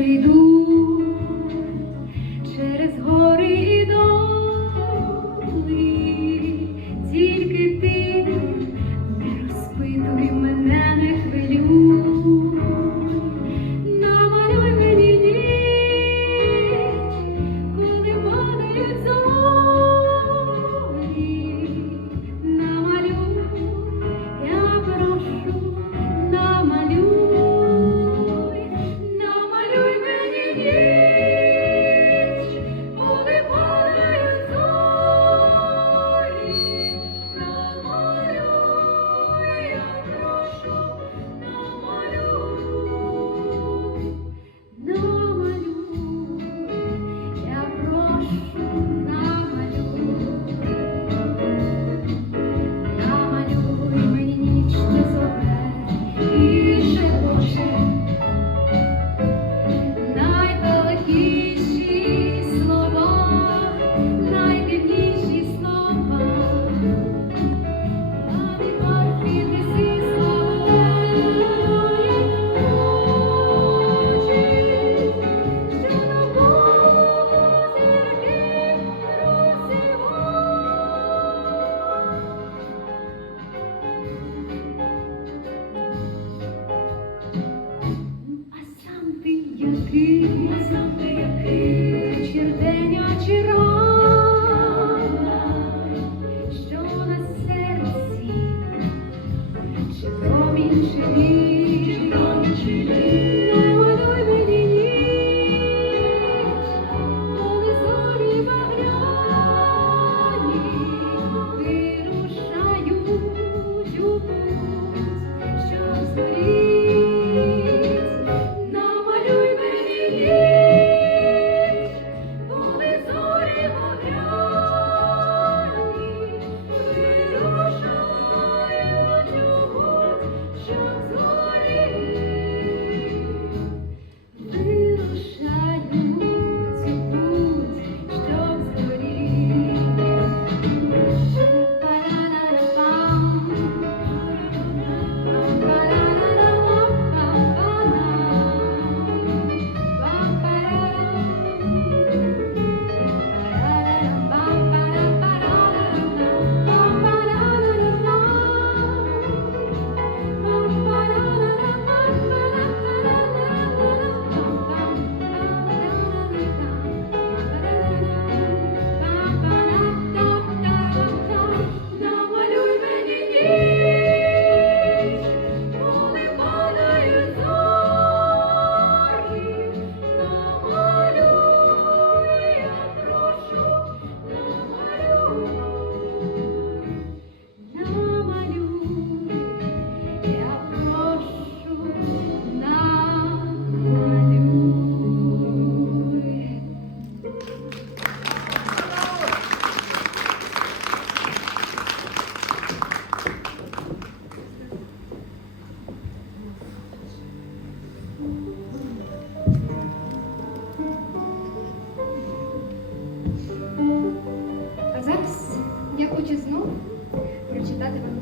feito you. peace.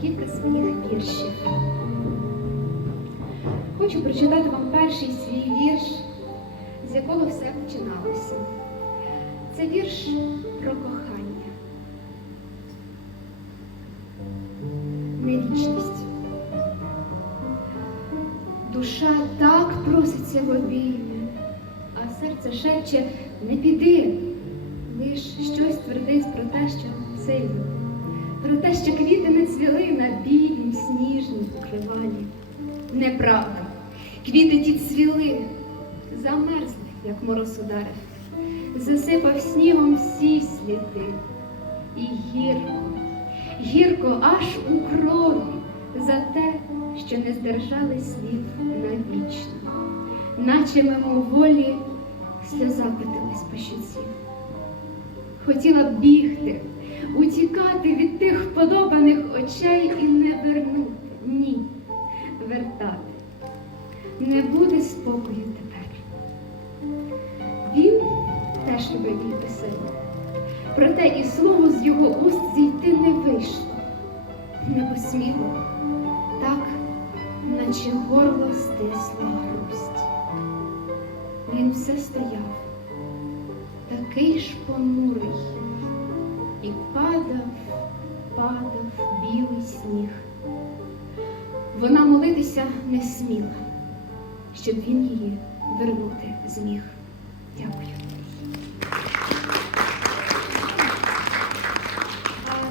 Кілька своїх віршів. Хочу прочитати вам перший свій вірш, з якого все починалося. Це вірш про кохання. Невічність. Душа так проситься в обійми, а серце шепче не піди. Лиш щось твердить про те, що сильно, про те, що квіти не цвіли на білім, сніжнім покривалі. Неправда. Квіти ті цвіли, замерзли, як мороз ударив, засипав снігом всі сліди. І гірко, гірко аж у крові за те, що не здержали слів навічно, наче мимоволі сльоза котилась по щоці. Хотіла б бігти, утікати від тих вподобаних очей і не вернути. Ні, вертати. Не буде спокою тепер. Він теж любив її писати. Проте і слово з його уст зійти не вийшло. Не посміло, так, наче горло стисла грусть. Він все стояв такий ж понурий, і падав, падав білий сніг. Вона молитися не сміла, щоб він її вернути зміг. Дякую.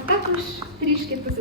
Також трішки.